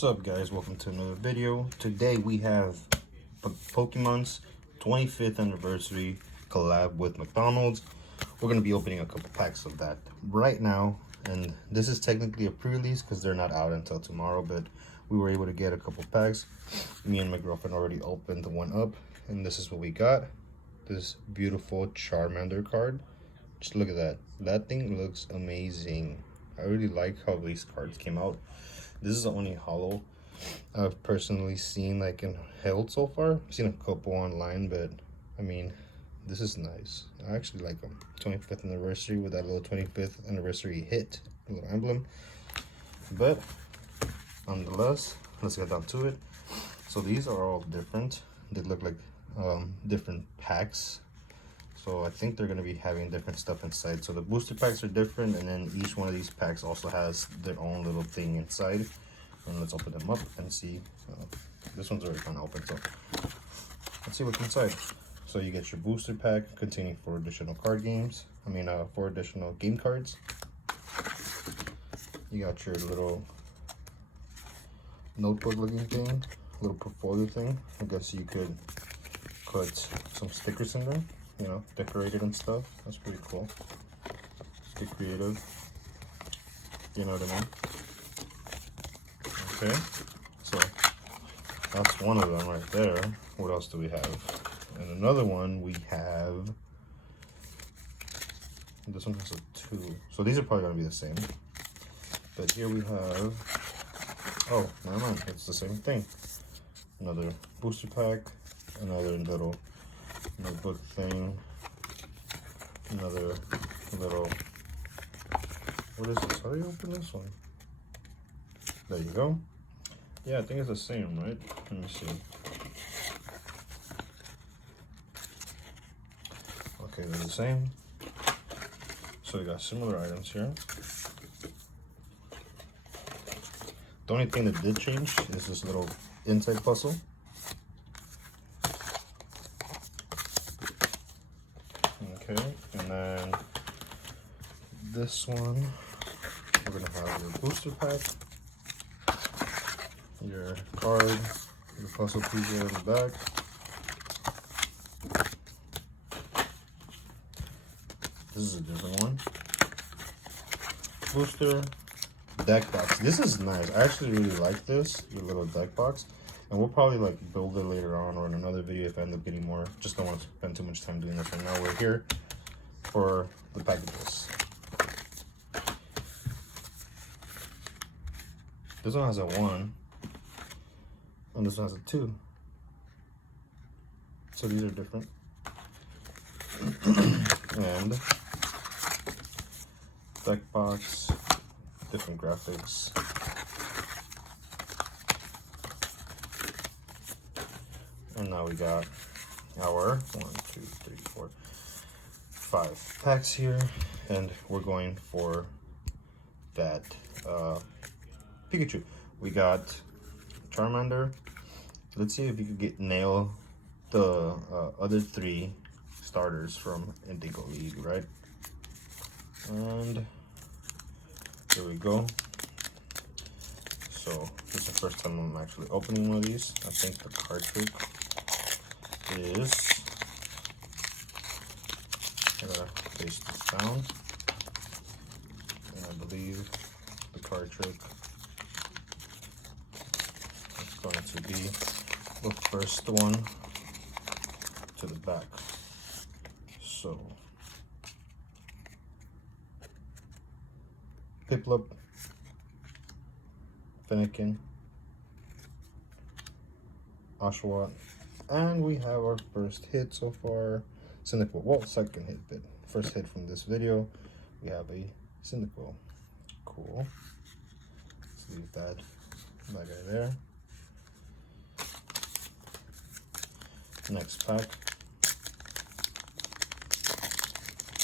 What's up, guys? Welcome to another video. Today we have Pokemon's 25th anniversary collab with McDonald's. We're going to be opening a couple packs of that right now, and this is technically a pre-release because they're not out until tomorrow, but we were able to get a couple packs. Me and my girlfriend already opened the one up, and this is what we got. This beautiful Charmander card. Just look at that. That thing looks amazing. I really like how these cards came out. This is the only holo I've personally seen like in held so far. I've seen a couple online, but I mean, this is nice. I actually like them. 25th anniversary with that little 25th anniversary hit, a little emblem. But nonetheless, let's get down to it. So these are all different. They look like different packs. So I think they're going to be having different stuff inside. So the booster packs are different, and then each one of these packs also has their own little thing inside. And let's open them up and see. This one's already kind of open, so let's see what's inside. So you get your booster pack containing 4 additional card games. 4 additional game cards. You got your little notebook looking thing, little portfolio thing. I guess you could put some stickers in there. You know, decorated and stuff. That's pretty cool. Get creative. You know what I mean? Okay. So that's one of them right there. What else do we have? And another one we have. This one has a 2. So these are probably gonna be the same. But here we have. Oh, never mind. It's the same thing. Another booster pack. Another little notebook thing, another little, what is this? How do you open this one? There you go. Yeah, I think it's the same, right? Let me see. Okay, they're the same. So we got similar items here. The only thing that did change is this little inside puzzle. Okay, and then this one, we're gonna have your booster pack, your card, your puzzle piece here in the back. This is a different one. Booster, deck box. This is nice. I actually really like this, your little deck box. And we'll probably like build it later on or in another video if I end up getting more. Just don't want to spend too much time doing this right now. We're here for the packages. This one has a 1 and this one has a 2. So these are different. And deck box, different graphics. And now we got our 1, 2, 3, 4, 5 packs here, and we're going for that Pikachu. We got Charmander. Let's see if you could nail the other 3 starters from Indigo League, right? And there we go. So this is the first time I'm actually opening one of these. I think the cartridge is, I gotta place this down, and I believe the cartridge is going to be the first one to the back. So Piplup, Fennekin, Oshawott, and we have our first hit so far, Cyndaquil. Well, second hit, but first hit from this video, we have a Cyndaquil. Cool. Let's leave that guy there. Next pack.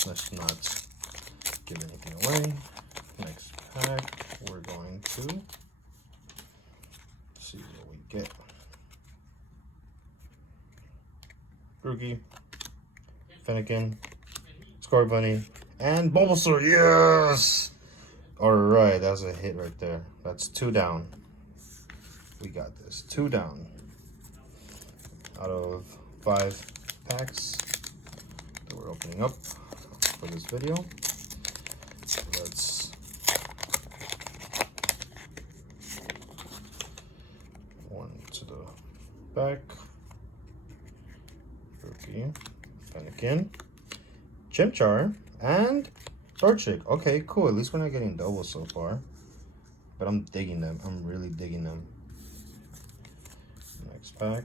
Let's not give anything away. Next pack, we're going to see what we get. Grookey, Fennekin, Scorbunny, and Bulbasaur. Yes! Alright, that's a hit right there. That's 2 down. We got this. 2 down out of 5 packs that we're opening up for this video. Let's one to the back. Rookie, Fennekin, Chimchar, and Torchic. Okay, cool. At least we're not getting doubles so far. But I'm digging them. I'm really digging them. Next pack.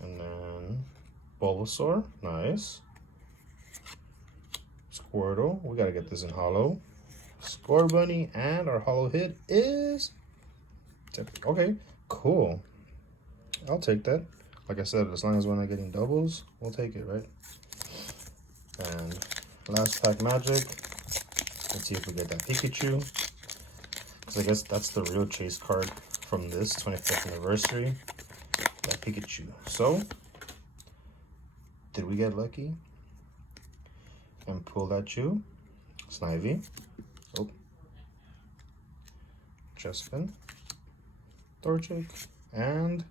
And then Bulbasaur, nice. Squirtle, we gotta get this in holo. Score Bunny, and our holo hit is okay, cool. I'll take that. Like I said, as long as we're not getting doubles, we'll take it, right? And last pack magic. Let's see if we get that Pikachu. Because I guess that's the real chase card from this 25th anniversary. That Pikachu. So, did we get lucky and pull that Chew? Snivy. Oh. Chespin. Torchic. And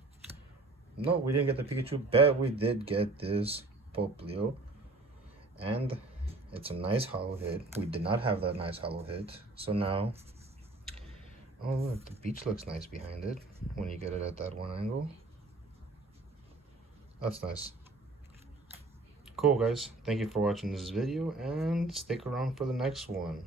no, we didn't get the Pikachu, but we did get this Poplio. And it's a nice holo hit. We did not have that nice holo hit. So now, oh look, the beach looks nice behind it when you get it at that one angle. That's nice. Cool, guys. Thank you for watching this video, and stick around for the next one.